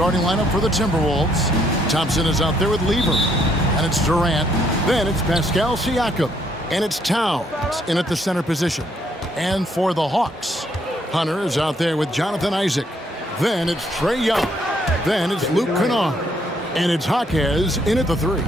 starting lineup for the Timberwolves. Thompson is out there with Lever. And it's Durant. Then it's Pascal Siakam. And it's Towns in at the center position. And for the Hawks, Hunter is out there with Jonathan Isaac. Then it's Trae Young. Then it's Luke Kennard. And it's Jaquez in at the 3.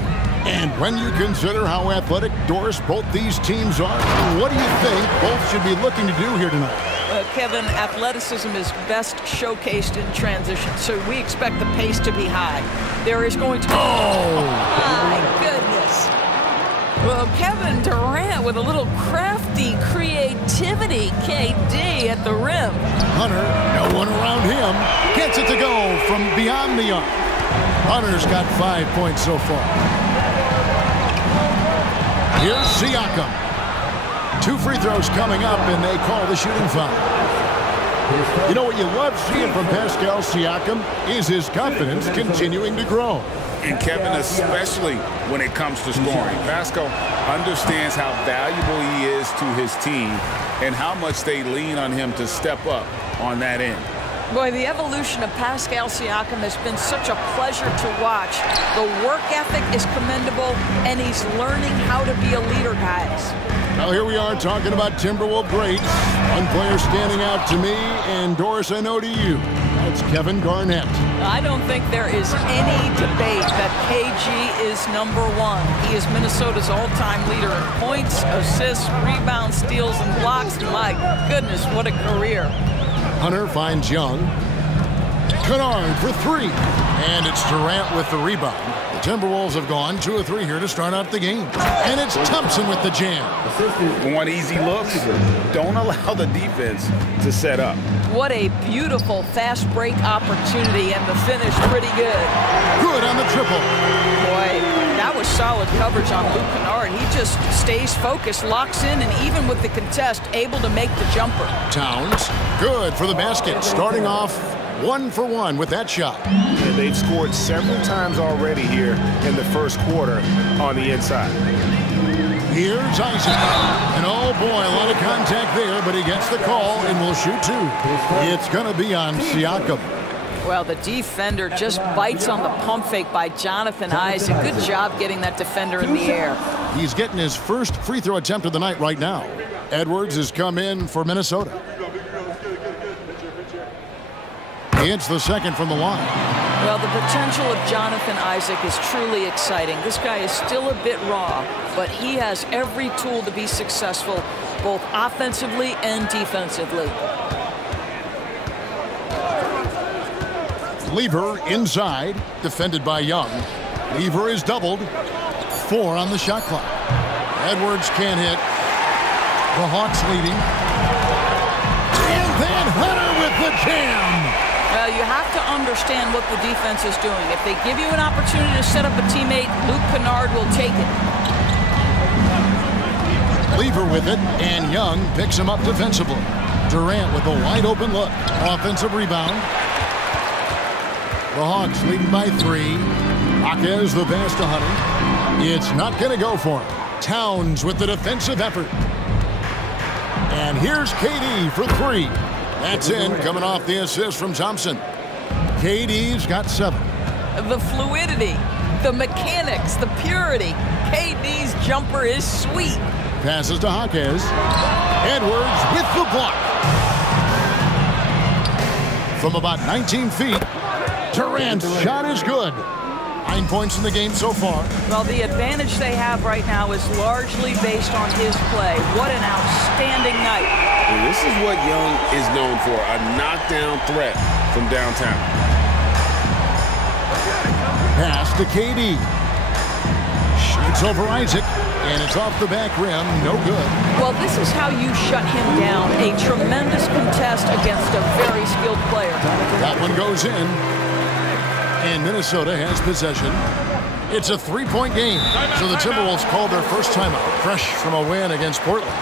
And when you consider how athletic, Doris, both these teams are, what do you think both should be looking to do here tonight? Kevin, athleticism is best showcased in transition, so we expect the pace to be high. There is going to be... Oh, my goodness. Well, Kevin Durant with a little crafty creativity, KD at the rim. Hunter, no one around him, gets it to go from beyond the arc. Hunter's got 5 points so far. Here's Siakam. 2 free throws coming up, and they call the shooting foul. You know what you love seeing from Pascal Siakam is his confidence continuing to grow. And Kevin, especially when it comes to scoring. Pascal understands how valuable he is to his team and how much they lean on him to step up on that end. Boy, the evolution of Pascal Siakam has been such a pleasure to watch. The work ethic is commendable, and he's learning how to be a leader, guys. Now here we are talking about Timberwolves greats. One player standing out to me, and Doris, I know to you. That's Kevin Garnett. I don't think there is any debate that KG is #1. He is Minnesota's all-time leader in points, assists, rebounds, steals, and blocks. My goodness, what a career. Hunter finds Young. Kennard for 3. And it's Durant with the rebound. The Timberwolves have gone 2 of 3 here to start out the game. And it's Thompson with the jam. Want easy looks? Don't allow the defense to set up. What a beautiful fast break opportunity, and the finish pretty good. Good on the triple. Boy, that was solid coverage on Luke Kennard. He just stays focused, locks in, and even with the contest, able to make the jumper. Towns, good for the basket. Starting off 1 for 1 with that shot. And they've scored several times already here in the first quarter on the inside. Here's Isaac. And oh boy, a lot of contact there, but he gets the call and will shoot 2. It's going to be on Siakam. Well, the defender just bites on the pump fake by Jonathan Isaac. Good job getting that defender in the air. He's getting his first free throw attempt of the night right now. Edwards has come in for Minnesota. It's the second from the line. Well, the potential of Jonathan Isaac is truly exciting. This guy is still a bit raw, but he has every tool to be successful, both offensively and defensively. Lever inside, defended by Young. Lever is doubled. 4 on the shot clock. Edwards can't hit. The Hawks leading. And then Hunter with the jam. Well, you have to understand what the defense is doing. If they give you an opportunity to set up a teammate, Luke Kennard will take it. Lever with it, and Young picks him up defensively. Durant with a wide open look. Offensive rebound. The Hawks leading by 3. Jaquez the pass to Hunter. It's not going to go for him. Towns with the defensive effort. And here's KD for 3. That's in, coming off the assist from Thompson. KD's got 7. The fluidity, the mechanics, the purity. KD's jumper is sweet. Passes to Jaquez. Edwards with the block. From about 19 feet, Durant's shot is good. 9 points in the game so far. Well, the advantage they have right now is largely based on his play. What an outstanding night. And this is what Young is known for, a knockdown threat from downtown. Pass to KD. Shoots over Isaac, and it's off the back rim. No good. Well, this is how you shut him down. A tremendous contest against a very skilled player. That one goes in. And Minnesota has possession. It's a 3-point game. So the Timberwolves called their first timeout, fresh from a win against Portland.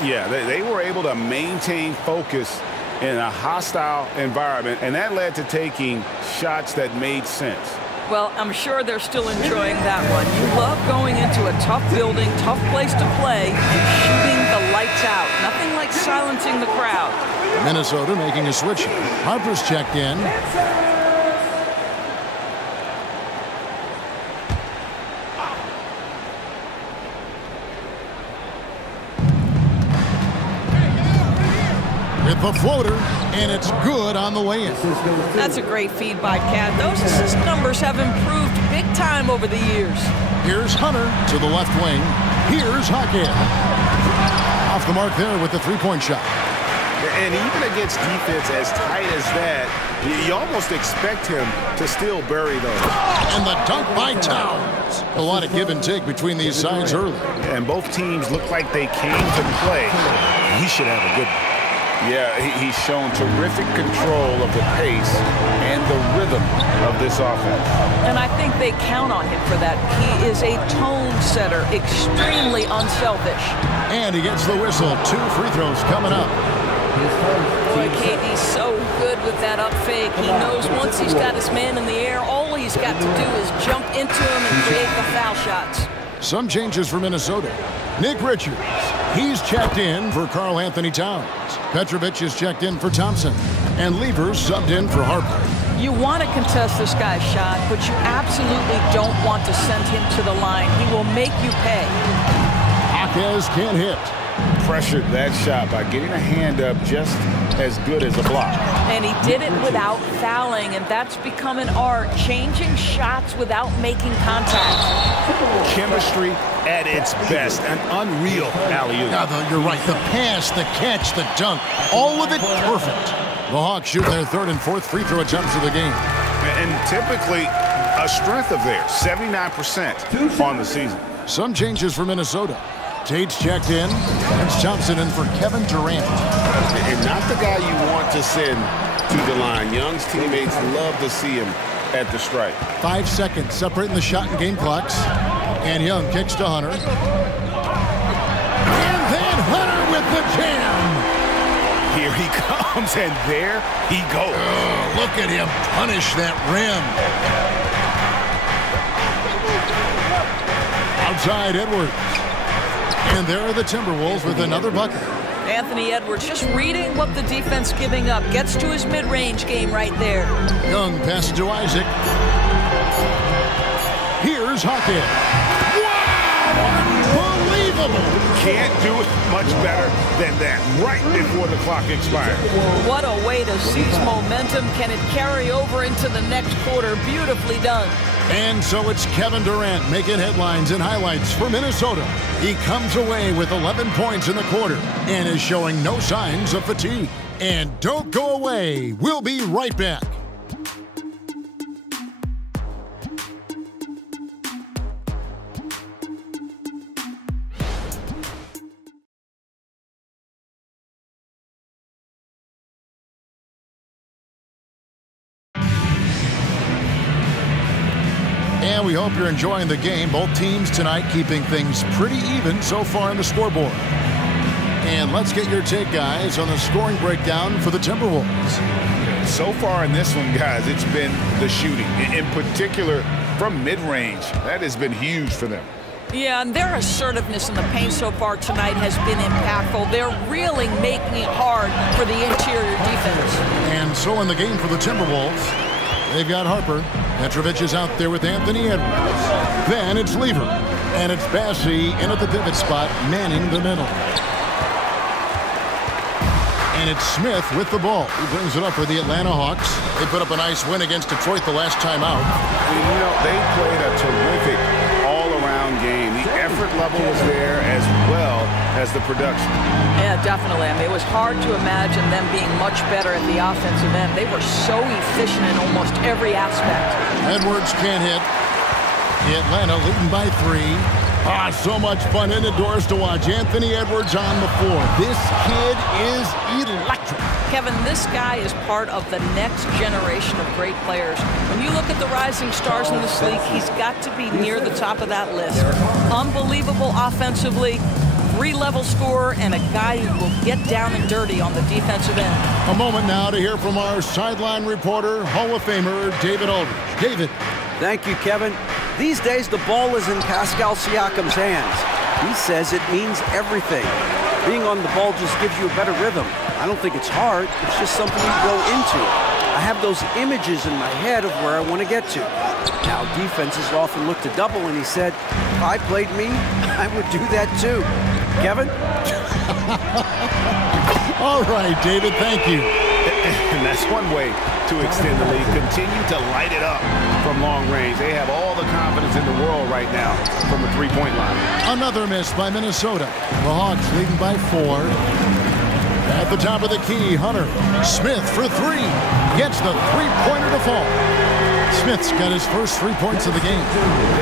Yeah, they were able to maintain focus in a hostile environment, and that led to taking shots that made sense. Well, I'm sure they're still enjoying that one. You love going into a tough building, tough place to play, and shooting the lights out. Nothing like silencing the crowd. Minnesota making a switch. Harper's checked in. The floater, and it's good on the way in. That's a great feed by Cat. Those assist numbers have improved big time over the years. Here's Hunter to the left wing. Here's Hockett. Off the mark there with the three-point shot. And even against defense as tight as that, you almost expect him to still bury those. And the dunk by Towns. A lot of give and take between these sides early. And both teams look like they came to play. He should have a good one. Yeah, he's shown terrific control of the pace and the rhythm of this offense. And I think they count on him for that. He is a tone setter, extremely unselfish. And he gets the whistle. 2 free throws coming up. Boy, KD's so good with that up fake. He knows once he's got his man in the air, all he's got to do is jump into him and create the foul shots. Some changes for Minnesota. Nick Richards, he's checked in for Karl Anthony Towns. Petrovic is checked in for Thompson. And Levers subbed in for Harper. You want to contest this guy's shot, but you absolutely don't want to send him to the line. He will make you pay. Jaquez can't hit. Pressured that shot by getting a hand up just as good as a block. And he did it without fouling, and that's become an art, changing shots without making contact. Chemistry at its best, an unreal alley-oop. Yeah, you're right. The pass, the catch, the dunk, all of it perfect. The Hawks shoot their 3rd and 4th free throw attempts of the game. And typically a strength of theirs, 79% on the season. Some changes for Minnesota. Tate's checked in. It's Thompson in for Kevin Durant. And not the guy you want to send to the line. Young's teammates love to see him at the stripe. 5 seconds separating the shot and game clocks. And Young kicks to Hunter. And then Hunter with the jam. Here he comes, and there he goes. Oh, look at him punish that rim. Outside Edwards. And there are the Timberwolves with another bucket. Anthony Edwards just reading what the defense giving up. Gets to his mid-range game right there. Young passes to Isaac. Here's Hockett. Wow! Unbelievable! Can't do it much better than that right before the clock expires. What a way to seize momentum. Can it carry over into the next quarter? Beautifully done. And so it's Kevin Durant making headlines and highlights for Minnesota. He comes away with 11 points in the quarter and is showing no signs of fatigue. And don't go away. We'll be right back. And we hope you're enjoying the game. Both teams tonight keeping things pretty even so far on the scoreboard. And let's get your take, guys, on the scoring breakdown for the Timberwolves. So far in this one, guys, it's been the shooting. In particular, from mid-range. That has been huge for them. Yeah, and their assertiveness in the paint so far tonight has been impactful. They're really making it hard for the interior defense. And so in the game for the Timberwolves, they've got Harper. Petrovic is out there with Anthony Edwards. Then it's Lever. And it's Bassey in at the pivot spot, manning the middle. And it's Smith with the ball. He brings it up for the Atlanta Hawks. They put up a nice win against Detroit the last time out. And, you know, they played a terrific all-around game. The effort level was there as well as the production. Yeah, definitely. I mean, it was hard to imagine them being much better at the offensive end. They were so efficient in almost every aspect. Edwards can't hit. Atlanta leading by 3. So much fun indoors to watch. Anthony Edwards on the floor. This kid is electric. Kevin, this guy is part of the next generation of great players. When you look at the rising stars in this league, he's got to be near the top of that list. Unbelievable offensively, 3-level scorer, and a guy who will get down and dirty on the defensive end. A moment now to hear from our sideline reporter, Hall of Famer David Aldridge. David. Thank you, Kevin. These days, the ball is in Pascal Siakam's hands. He says it means everything. Being on the ball just gives you a better rhythm. I don't think it's hard. It's just something you grow into. I have those images in my head of where I want to get to. Now, defenses often look to double, and he said, if I played me, I would do that too. Kevin? All right, David, thank you. And that's one way to extend the lead. Continue to light it up from long range. They have all the confidence in the world right now from the three-point line. Another miss by Minnesota. The Hawks leading by 4. At the top of the key, Hunter. Smith for 3. Gets the three-pointer to fall. Smith's got his first 3 points of the game.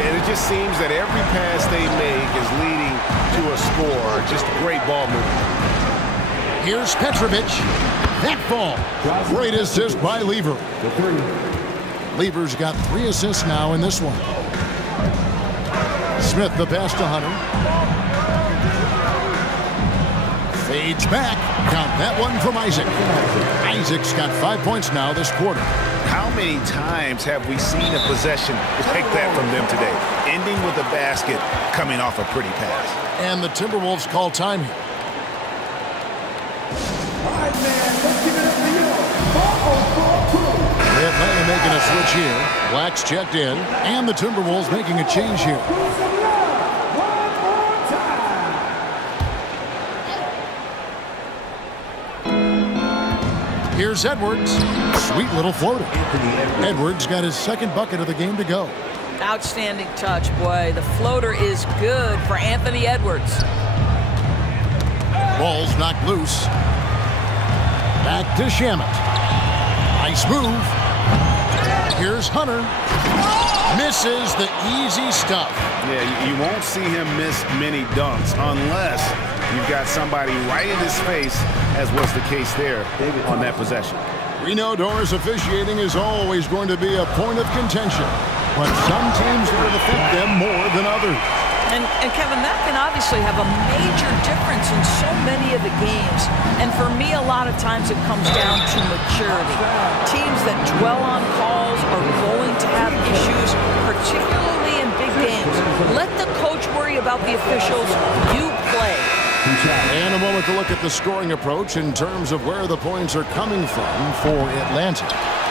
And it just seems that every pass they make is leading to a score. Just great ball movement. Here's Petrovic. That ball. Great assist by Lever. Lever's got 3 assists now in this one. Smith the pass to Hunter. Fades back. Count that one from Isaac. Isaac's got 5 points now this quarter. How many times have we seen a possession like that from them today? Ending with a basket, coming off a pretty pass. And the Timberwolves call time here. Atlanta making a switch here. Black's checked in. And the Timberwolves making a change here. Here's Edwards. Sweet little floater. Edwards got his second bucket of the game to go. Outstanding touch, boy. The floater is good for Anthony Edwards. Ball's knocked loose. Back to Shamet. Nice move. Here's Hunter. Misses the easy stuff. Yeah, you won't see him miss many dunks unless you've got somebody right in his face, as was the case there on that possession. We know Doris officiating is always going to be a point of contention, but some teams will affect them more than others. And Kevin, that can obviously have a major difference in so many of the games. And for me, a lot of times it comes down to maturity. Teams that dwell on calls are going to have issues, particularly in big games. Let the coach worry about the officials. You play. And a moment to look at the scoring approach in terms of where the points are coming from for Atlanta.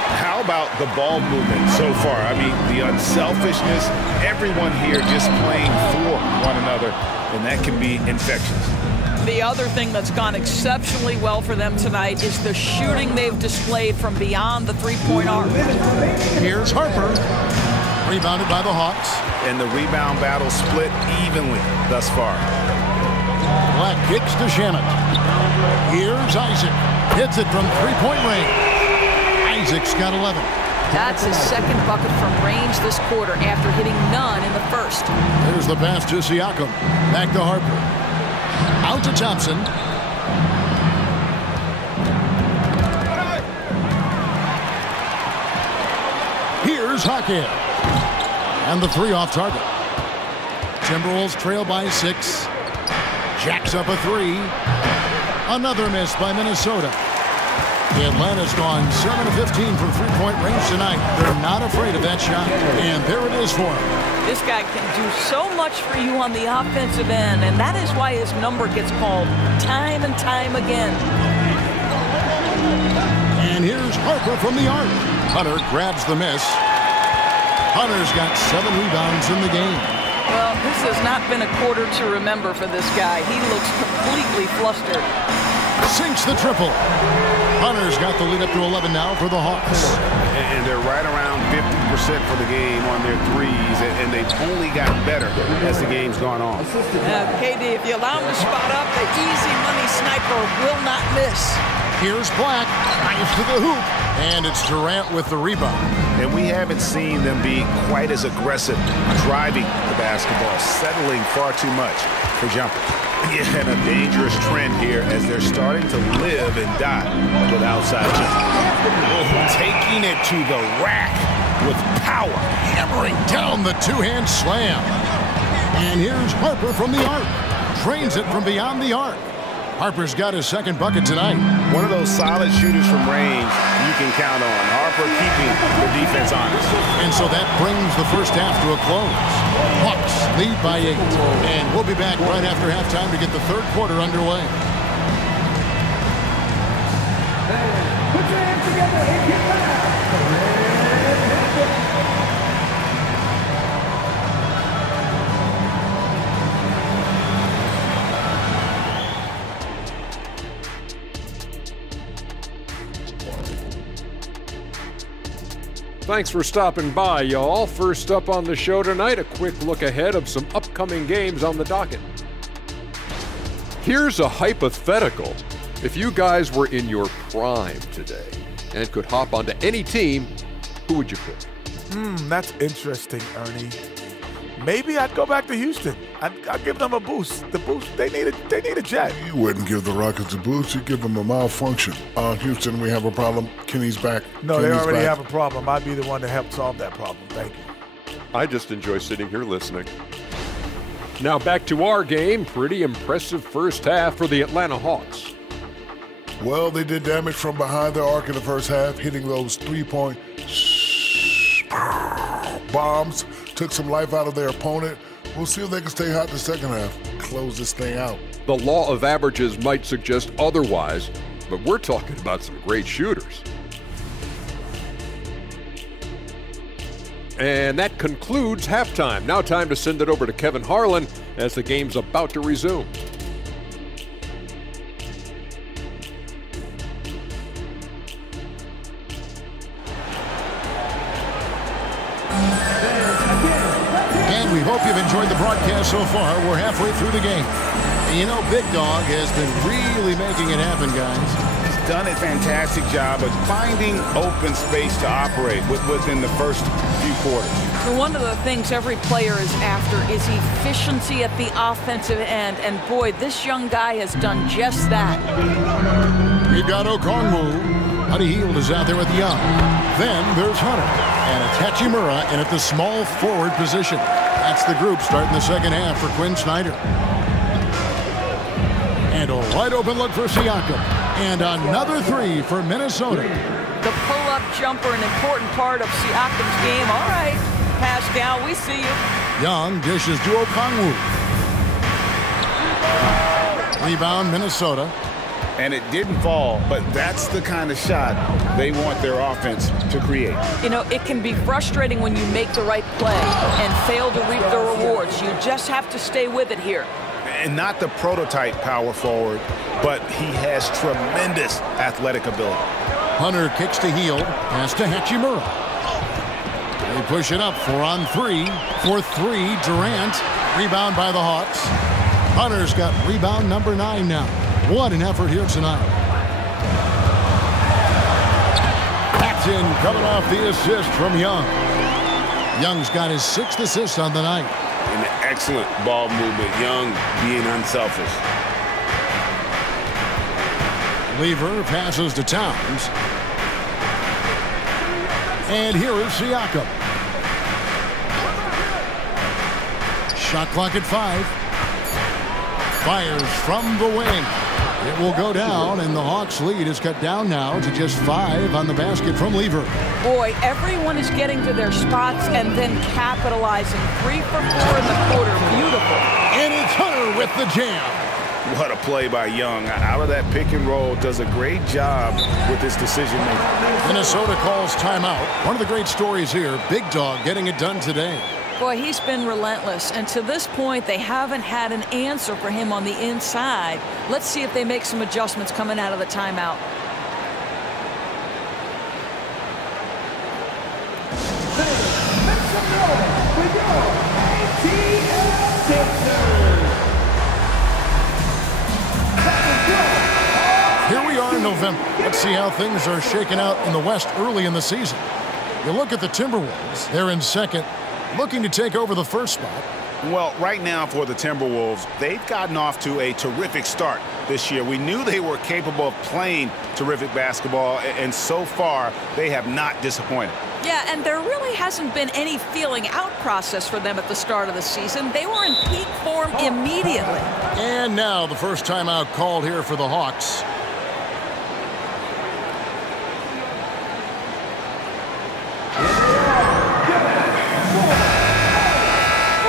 How about the ball movement so far? I mean, the unselfishness, everyone here just playing for one another, and that can be infectious. The other thing that's gone exceptionally well for them tonight is the shooting they've displayed from beyond the three-point arc. Here's Harper. Rebounded by the Hawks. And the rebound battle split evenly thus far. Black kicks to Shamet. Here's Isaac. Hits it from three-point range. Isaac's got 11. That's his second bucket from range this quarter after hitting none in the first. There's the pass to Siakam. Back to Harper. Out to Thompson. Here's Hakeem. And the 3 off target. Timberwolves trail by 6. Jacks up a 3. Another miss by Minnesota. Atlanta's gone 7 of 15 from three-point range tonight. They're not afraid of that shot. And there it is for him. This guy can do so much for you on the offensive end, and that is why his number gets called time and time again. And here's Harper from the arc. Hunter grabs the miss. Hunter's got 7 rebounds in the game. Well, this has not been a quarter to remember for this guy. He looks completely flustered. Sinks the triple. Hunter's got the lead up to 11 now for the Hawks. And they're right around 50% for the game on their threes, and they've only gotten better as the game's gone on. KD, if you allow him to spot up, the easy money sniper will not miss. Here's Black. Drives to the hoop. And it's Durant with the rebound. And we haven't seen them be quite as aggressive driving the basketball, settling far too much for jumpers. Yeah, and a dangerous trend here as they're starting to live and die with outside jumpers. Taking it to the rack with power. Hammering down the two-hand slam. And here's Harper from the arc. Drains it from beyond the arc. Harper's got his second bucket tonight. One of those solid shooters from range you can count on. Harper keeping the defense honest. And so that brings the first half to a close. Hawks lead by 8. And we'll be back right after halftime to get the third quarter underway. Put your hands together and get back. Thanks for stopping by, y'all. First up on the show tonight, a quick look ahead of some upcoming games on the docket. Here's a hypothetical. If you guys were in your prime today and could hop onto any team, who would you pick? That's interesting, Ernie. Maybe I'd go back to Houston. I'd give them a boost. The boost, they need a jet. You wouldn't give the Rockets a boost. You'd give them a malfunction. Houston, we have a problem. Kenny's back. No, they already have a problem. I'd be the one to help solve that problem. Thank you. I just enjoy sitting here listening. Now back to our game. Pretty impressive first half for the Atlanta Hawks. Well, they did damage from behind their arc in the first half, hitting those three-point bombs. Took some life out of their opponent. We'll see if they can stay hot in the second half. Close this thing out. The law of averages might suggest otherwise, but we're talking about some great shooters. And that concludes halftime. Now time to send it over to Kevin Harlan as the game's about to resume. And we hope you've enjoyed the broadcast so far. We're halfway through the game. And you know, Big Dog has been really making it happen, guys. He's done a fantastic job of finding open space to operate within the first few quarters. So one of the things every player is after is efficiency at the offensive end. And boy, this young guy has done just that. We've got Okongwu. Honey Hield is out there with Young. Then there's Hunter. And it's Hachimura in at the small forward position. That's the group starting the second half for Quinn Snyder. And a wide open look for Siakam. And another three for Minnesota. The pull-up jumper, an important part of Siakam's game. All right, Pascal, we see you. Young dishes to Okongwu. Rebound, Minnesota. And it didn't fall, but that's the kind of shot they want their offense to create. You know, it can be frustrating when you make the right play and fail to reap the rewards. You just have to stay with it here. And not the prototype power forward, but he has tremendous athletic ability. Hunter kicks to Hield, pass to Hachimura. They push it up, 4-on-3. For three, Durant. Rebound by the Hawks. Hunter's got rebound number 9 now. What an effort here tonight. Paxton coming off the assist from Young. Young's got his 6th assist on the night. An excellent ball movement. Young being unselfish. Lever passes to Towns. And here is Siakam. Shot clock at 5. Fires from the wing. It will go down, and the Hawks' lead is cut down now to just 5 on the basket from Lever. Boy, everyone is getting to their spots and then capitalizing. 3 for 4 in the quarter. Beautiful. And it's Hunter with the jam. What a play by Young. Out of that pick and roll, does a great job with his decision making. Minnesota calls timeout. One of the great stories here, Big Dog getting it done today. Boy, he's been relentless, and to this point, they haven't had an answer for him on the inside. Let's see if they make some adjustments coming out of the timeout. Here we are in November. Let's see how things are shaking out in the West early in the season. You look at the Timberwolves. They're in second, looking to take over the first spot. Well, right now for the Timberwolves, they've gotten off to a terrific start this year. We knew they were capable of playing terrific basketball, and so far, they have not disappointed. Yeah, and there really hasn't been any feeling out process for them at the start of the season. They were in peak form immediately. And now the first timeout called here for the Hawks.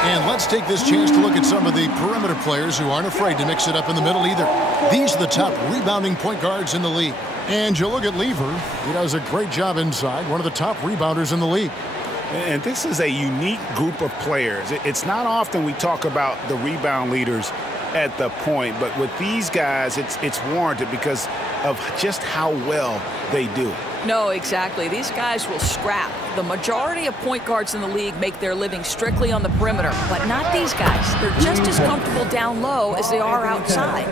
And let's take this chance to look at some of the perimeter players who aren't afraid to mix it up in the middle either. These are the top rebounding point guards in the league. And you look at Lever, he does a great job inside, one of the top rebounders in the league. And this is a unique group of players. It's not often we talk about the rebound leaders at the point, but with these guys, it's warranted because of just how well they do it. No, exactly. These guys will scrap. The majority of point guards in the league make their living strictly on the perimeter, but not these guys. They're just as comfortable down low as they are outside.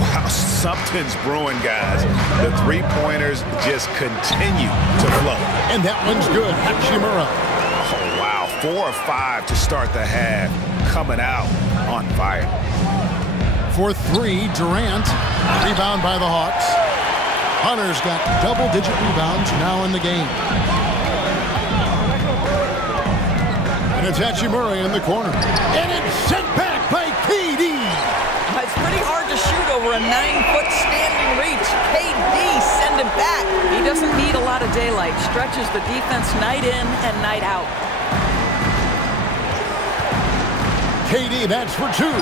Wow, something's brewing, guys. The three-pointers just continue to flow. And that one's good. Hachimura. Oh, wow. 4 of 5 to start the half. Coming out on fire. For 3, Durant. Rebound by the Hawks. Hunter's got double-digit rebounds now in the game. And it's Hachimura in the corner. And it's sent back by KD. It's pretty hard to shoot over a 9-foot standing reach. KD send him back. He doesn't need a lot of daylight. Stretches the defense night in and night out. KD, that's for 2.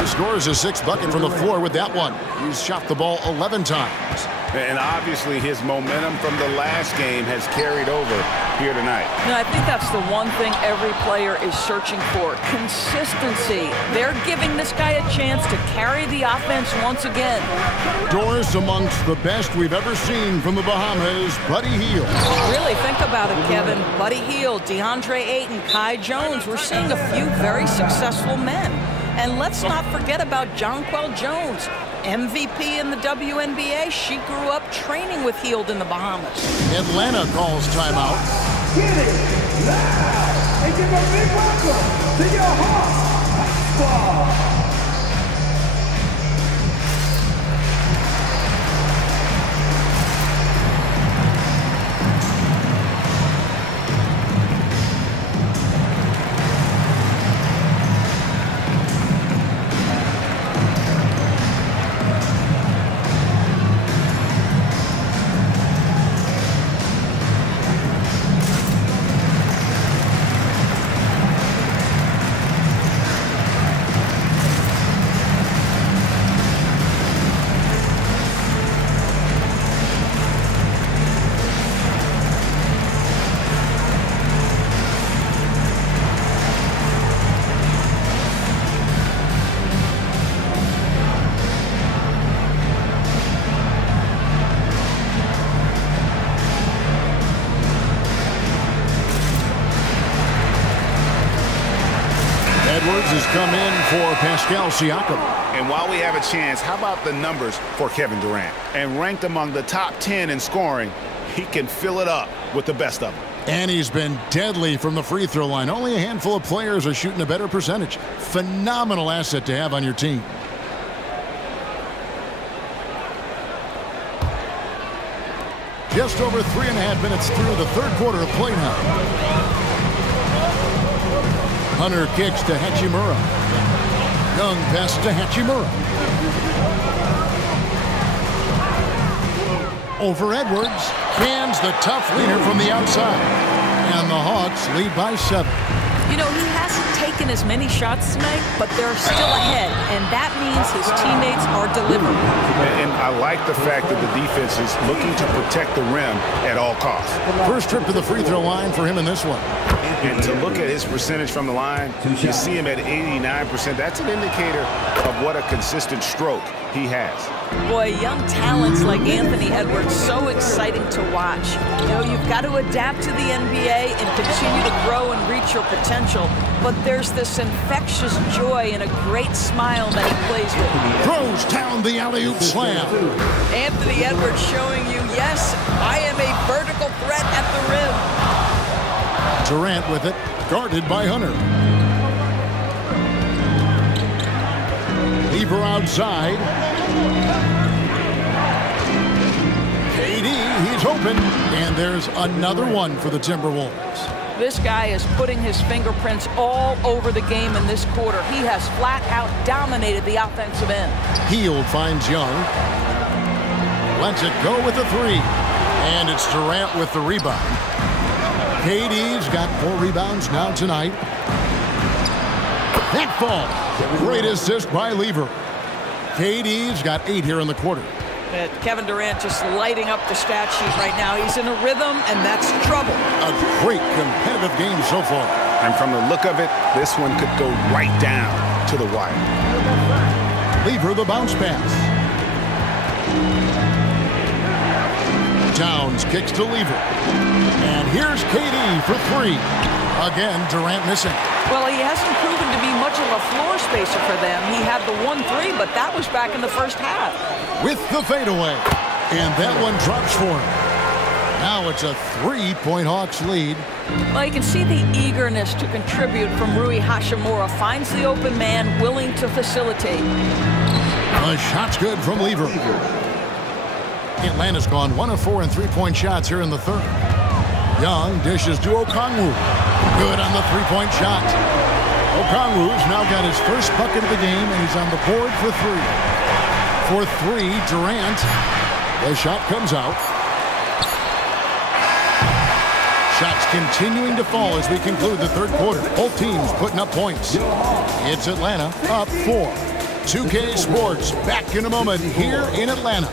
He scores his 6th bucket from the floor with that one. He's shot the ball 11 times. And obviously his momentum from the last game has carried over here tonight. No, I think that's the one thing every player is searching for. Consistency. They're giving this guy a chance to carry the offense once again. Doris amongst the best we've ever seen from the Bahamas, Buddy Hield. Really think about it, Kevin. Buddy Hield, DeAndre Ayton, Kai Jones. We're seeing a few very successful men. And let's not forget about Jonquel Jones. MVP in the WNBA. She grew up training with Hield in the Bahamas. Atlanta calls timeout. Get it loud and give a big welcome to your Hawks. Edwards has come in for Pascal Siakam. And while we have a chance, how about the numbers for Kevin Durant? And ranked among the top 10 in scoring, he can fill it up with the best of them. And he's been deadly from the free throw line. Only a handful of players are shooting a better percentage. Phenomenal asset to have on your team. Just over 3.5 minutes through the third quarter of play now. Hunter kicks to Hachimura. Young passes to Hachimura. Over Edwards. Cans the tough leaner from the outside. And the Hawks lead by 7. You know, he hasn't taken as many shots tonight, but they're still ahead, and that means his teammates are delivering. And I like the fact that the defense is looking to protect the rim at all costs. First trip to the free throw line for him in this one. And to look at his percentage from the line, you see him at 89%. That's an indicator of what a consistent stroke he has. Boy, young talents like Anthony Edwards, so exciting to watch. You know, you've got to adapt to the NBA and continue to grow and reach your potential. But there's this infectious joy and a great smile that he plays with. Throws down the alley-oop slam. Anthony Edwards showing you, yes, I am a vertical threat at the rim. Durant with it, guarded by Hunter. Lever outside. KD, he's open. And there's another one for the Timberwolves. This guy is putting his fingerprints all over the game in this quarter. He has flat out dominated the offensive end. Hield finds Young. Lets it go with the 3. And it's Durant with the rebound. KD's got 4 rebounds now tonight. That falls. Great assist by Lever. KD's got 8 here in the quarter. Kevin Durant just lighting up the stat sheet right now. He's in a rhythm, and that's trouble. A great competitive game so far. And from the look of it, this one could go right down to the wire. Lever the bounce pass. Towns kicks to Lever. And here's KD for three. Again, Durant missing. Well, he hasn't proven to be much of a floor spacer for them. He had the 1-3, but that was back in the first half. With the fadeaway. And that one drops for him. Now it's a 3-point Hawks lead. Well, you can see the eagerness to contribute from Rui Hachimura. Finds the open man, willing to facilitate. The shot's good from Lever. Atlanta's gone 1 of 4 in 3-point shots here in the third. Young dishes to Okongwu. Good on the 3-point shot. Okongwu's now got his first bucket of the game, and he's on the board for three. For three, Durant. The shot comes out. Shots continuing to fall as we conclude the third quarter. Both teams putting up points. It's Atlanta up 4. 2K Sports back in a moment here in Atlanta.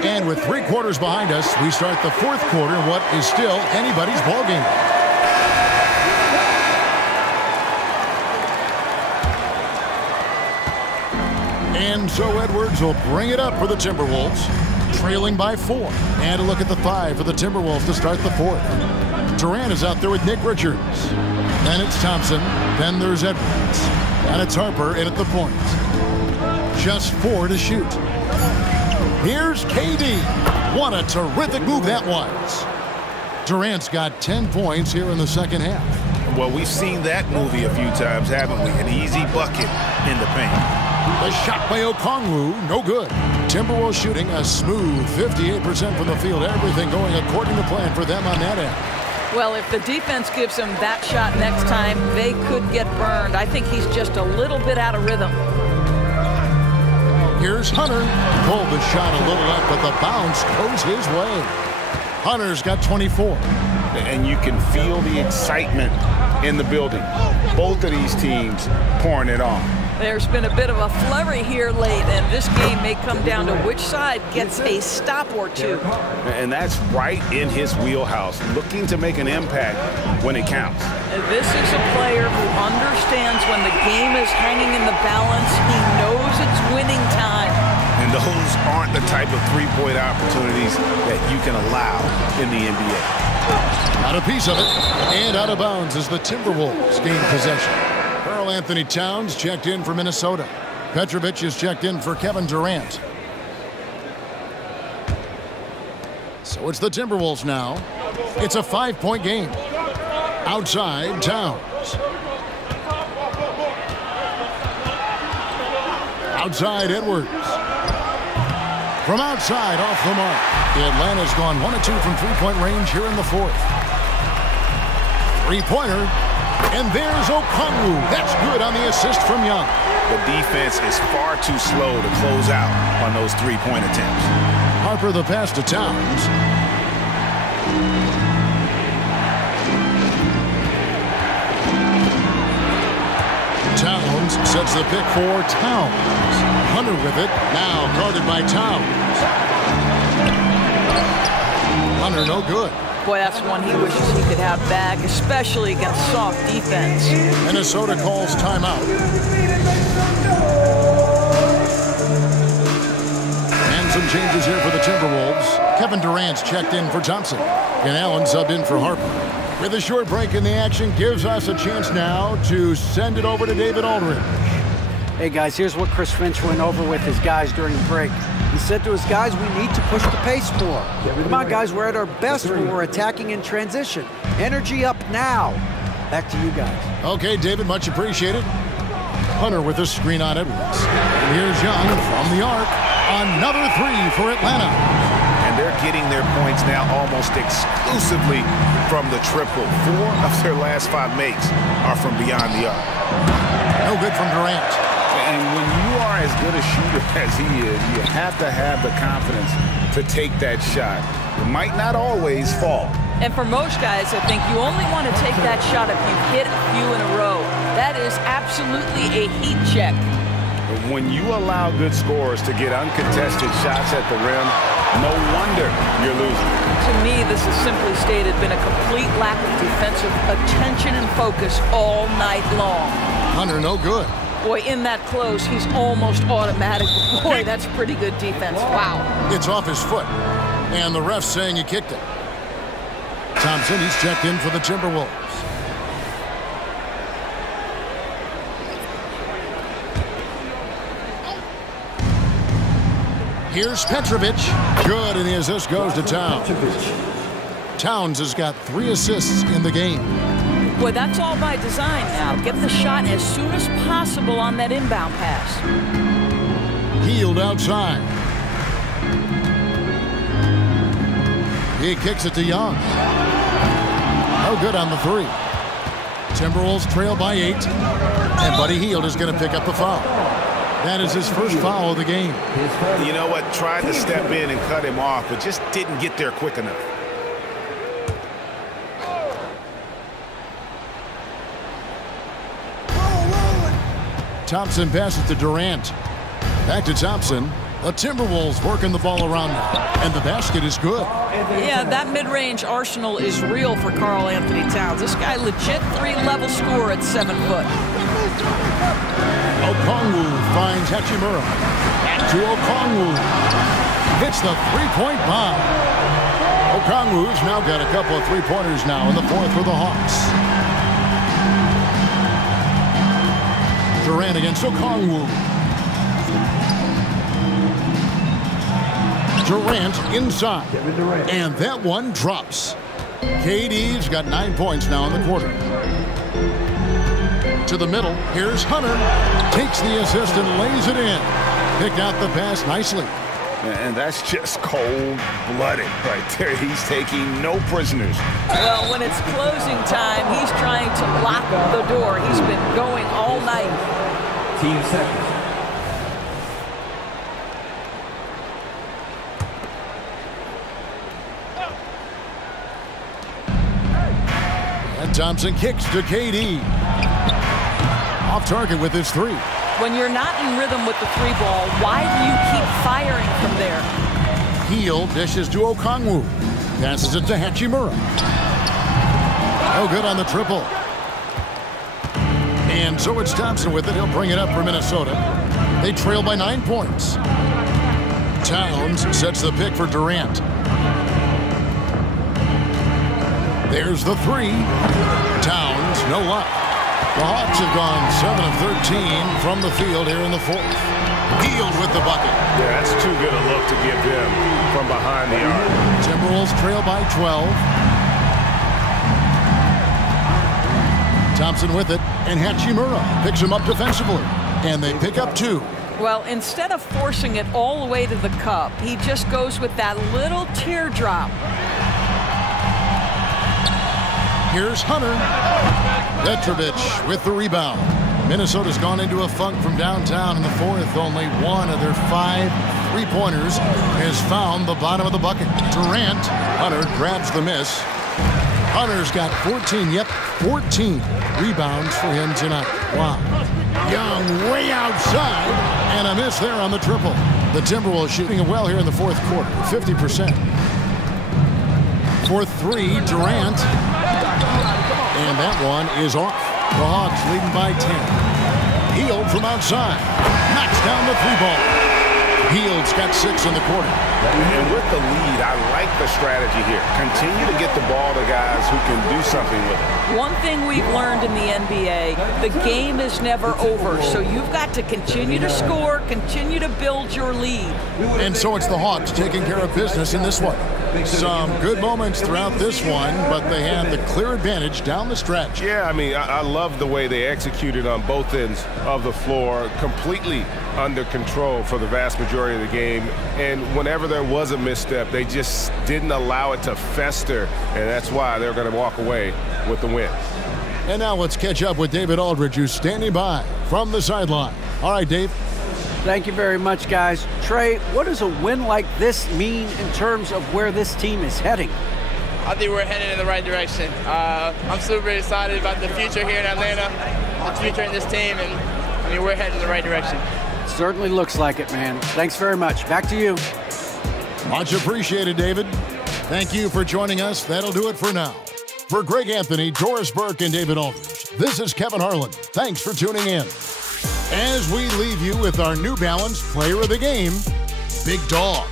And with 3 quarters behind us, we start the fourth quarter in what is still anybody's ballgame. And so Edwards will bring it up for the Timberwolves, trailing by 4. And a look at the 5 for the Timberwolves to start the fourth. Durant is out there with Nick Richards. Then it's Thompson. Then there's Edwards. And it's Harper in at the point. Just 4 to shoot. Here's KD. What a terrific move that was. Durant's got 10 points here in the second half. Well, we've seen that movie a few times, haven't we? An easy bucket in the paint. The shot by Okongwu, no good. Timberwolves shooting a smooth 58% from the field. Everything going according to plan for them on that end. Well, if the defense gives him that shot next time, they could get burned. I think he's just a little bit out of rhythm. Here's Hunter. Pulled the shot a little up, but the bounce goes his way. Hunter's got 24. And you can feel the excitement in the building. Both of these teams pouring it on. There's been a bit of a flurry here late, and this game may come down to which side gets a stop or two. And that's right in his wheelhouse, looking to make an impact when it counts. This is a player who understands when the game is hanging in the balance. He knows it's winning time. And those aren't the type of three-point opportunities that you can allow in the NBA. Not a piece of it, and out of bounds as the Timberwolves gain possession. Karl Anthony Towns checked in for Minnesota. Petrovic is checked in for Kevin Durant. So it's the Timberwolves now. It's a 5-point game. Outside, Towns. Outside, Edwards. From outside, off the mark. Atlanta's gone 1 of 2 from 3-point range here in the fourth. 3-pointer. And there's Okongwu. That's good on the assist from Young. The defense is far too slow to close out on those 3-point attempts. Harper the pass to Towns. Towns sets the pick for Towns. Hunter with it. Now guarded by Towns. Hunter no good. Boy, that's one he wishes he could have back, especially against soft defense. Minnesota calls timeout. And some changes here for the Timberwolves. Kevin Durant's checked in for Thompson. And Allen subbed in for Harper. With a short break in the action, gives us a chance now to send it over to David Aldridge. Hey, guys, here's what Chris Finch went over with his guys during the break. He said to his guys, we need to push the pace more. Come on, guys, we're at our best when we're attacking in transition. Energy up now. Back to you guys. Okay, David, much appreciated. Hunter with a screen on Edwards. And here's Young from the arc. Another 3 for Atlanta. And they're getting their points now almost exclusively from the triple. 4 of their last 5 makes are from beyond the arc. No good from Durant. And when you are as good a shooter as he is, you have to have the confidence to take that shot. It might not always fall. And for most guys, I think you only want to take that shot if you've hit a few in a row. That is absolutely a heat check. When you allow good scorers to get uncontested shots at the rim, no wonder you're losing. To me, this has simply stated been a complete lack of defensive attention and focus all night long. Hunter, no good. Boy, in that close, he's almost automatic. Boy, that's pretty good defense. Wow. It's off his foot, and the ref's saying he kicked it. Thompson, he's checked in for the Timberwolves. Here's Petrovic. Good, and the assist goes to Towns. Towns has got 3 assists in the game. Boy, that's all by design now. Get the shot as soon as possible on that inbound pass. Hield outside. He kicks it to Young. No good on the 3. Timberwolves trail by 8. And Buddy Hield is going to pick up the foul. That is his first foul of the game. You know what? Tried to step in and cut him off, but just didn't get there quick enough. Thompson passes to Durant. Back to Thompson. The Timberwolves working the ball around now, and the basket is good. Yeah, that mid-range arsenal is real for Karl Anthony Towns. This guy legit 3-level scorer at 7 foot. Okongwu finds Hachimura. Back to Okongwu. Hits the three-point bomb. Okongwu's now got a couple of three-pointers now in the 4th for the Hawks. Durant against Okongwu. Durant inside. And that one drops. KD's got 9 points now in the quarter. To the middle. Here's Hunter. Takes the assist and lays it in. Picked out the pass nicely. And that's just cold-blooded right there. He's taking no prisoners. Well, when it's closing time, he's trying to lock the door. He's been going all night. Team seconds. And Thompson kicks to KD. Off target with his 3. When you're not in rhythm with the 3-ball, why do you keep firing from there? Hield dishes to Okongwu. Passes it to Hachimura. Oh, good on the triple. And so it's Thompson with it. He'll bring it up for Minnesota. They trail by 9 points. Towns sets the pick for Durant. There's the 3. Towns, no luck. The Hawks have gone 7 of 13 from the field here in the 4th. Hield with the bucket. Yeah, that's too good a look to give them from behind the arc. Timberwolves trail by 12. Thompson with it, and Hachimura picks him up defensively. And they pick up 2. Well, instead of forcing it all the way to the cup, he just goes with that little teardrop. Here's Hunter. Petrovic with the rebound. Minnesota's gone into a funk from downtown in the 4th. Only one of their 5 3-pointers has found the bottom of the bucket. Durant. Hunter grabs the miss. Hunter's got 14, 14 rebounds for him tonight. Wow. Young way outside, and a miss there on the triple. The Timberwolves shooting it well here in the 4th quarter, 50%. For 3, Durant. And that one is off. The Hawks leading by 10. Hield from outside. Knocks down the 3-ball. Hield's got 6 in the quarter. And with the lead, I like the strategy here. Continue to get the ball to guys who can do something with it. One thing we've learned in the NBA, the game is never over. So you've got to continue to score, continue to build your lead. And so it's the Hawks taking care of business in this one. Some good moments throughout this one, but they had the clear advantage down the stretch. Yeah, I mean, I love the way they executed on both ends of the floor, completely under control for the vast majority of the game. And whenever there was a misstep, they just didn't allow it to fester, and that's why they're going to walk away with the win. And now let's catch up with David Aldridge, who's standing by from the sideline. All right, Dave. Thank you very much, guys. Trey, what does a win like this mean in terms of where this team is heading? I think we're heading in the right direction. I'm super excited about the future here in Atlanta, the future in this team, and I mean, we're heading in the right direction. Certainly looks like it, man. Thanks very much. Back to you. Much appreciated, David. Thank you for joining us. That'll do it for now. For Greg Anthony, Doris Burke, and David Aldridge, this is Kevin Harlan. Thanks for tuning in. As we leave you with our New Balance Player of the Game, Big Dog.